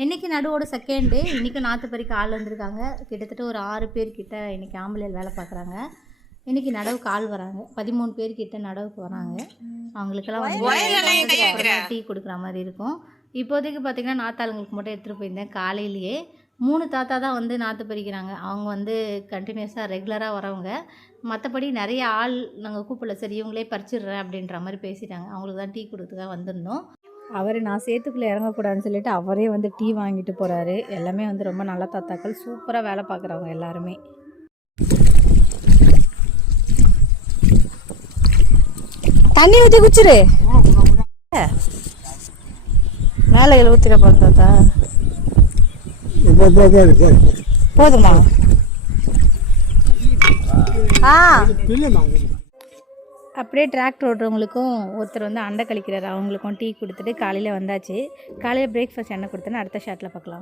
இன்றைக்கி நடுவோட second day. இன்றைக்கும் நாற்று பறிக்க ஆள் வந்திருக்காங்க. கிட்டத்தட்ட ஒரு 6 பேர்கிட்ட இன்றைக்கி ஆம்பளையில் வேலை பார்க்குறாங்க. இன்றைக்கி நடவுக்கு ஆள் வராங்க. 13 பேர்கிட்ட நடவுக்கு வராங்க. அவங்களுக்கெல்லாம் வந்து டீ கொடுக்குற மாதிரி இருக்கும். இப்போதைக்கு பார்த்திங்கன்னா நாற்றாளுங்களுக்கு மட்டும் எடுத்துகிட்டு போயிருந்தேன். காலையிலேயே 3 தாத்தா தான் வந்து நாற்று பறிக்கிறாங்க. அவங்க வந்து கண்டினியூஸாக ரெகுலராக வரவங்க. மற்றபடி நிறைய ஆள் நாங்கள் கூப்பிடல, சரி இவங்களே பறிச்சிடுறேன் அப்படின்ற மாதிரி பேசிட்டாங்க. அவங்களுக்கு தான் டீ கொடுத்துக்காக வந்திருந்தோம். அவர் நான் சேத்துக்குள்ளே இறங்கக்கூடாதுன்னு சொல்லிட்டு அவரே வந்து டீ வாங்கிட்டு போகிறாரு. எல்லாமே வந்து ரொம்ப நல்ல தாத்தாக்கள், சூப்பராக வேலை பார்க்குறவங்க எல்லாருமே. தண்ணி ஊற்றி குச்சிரு, மேலே ஊற்றிட போகிறோம் தாத்தா. போதுமா? அப்படியே டிராக்டர் ஓட்டுறவங்களுக்கும் ஒருத்தர் வந்து அண்டை கழிக்கிறார். அவங்களுக்கும் டீ கொடுத்துட்டு காலையில் வந்தாச்சு. காலையில் பிரேக்ஃபாஸ்ட் என்ன கொடுத்தேன்னு அடுத்த ஷாட்டில் பார்க்கலாம்.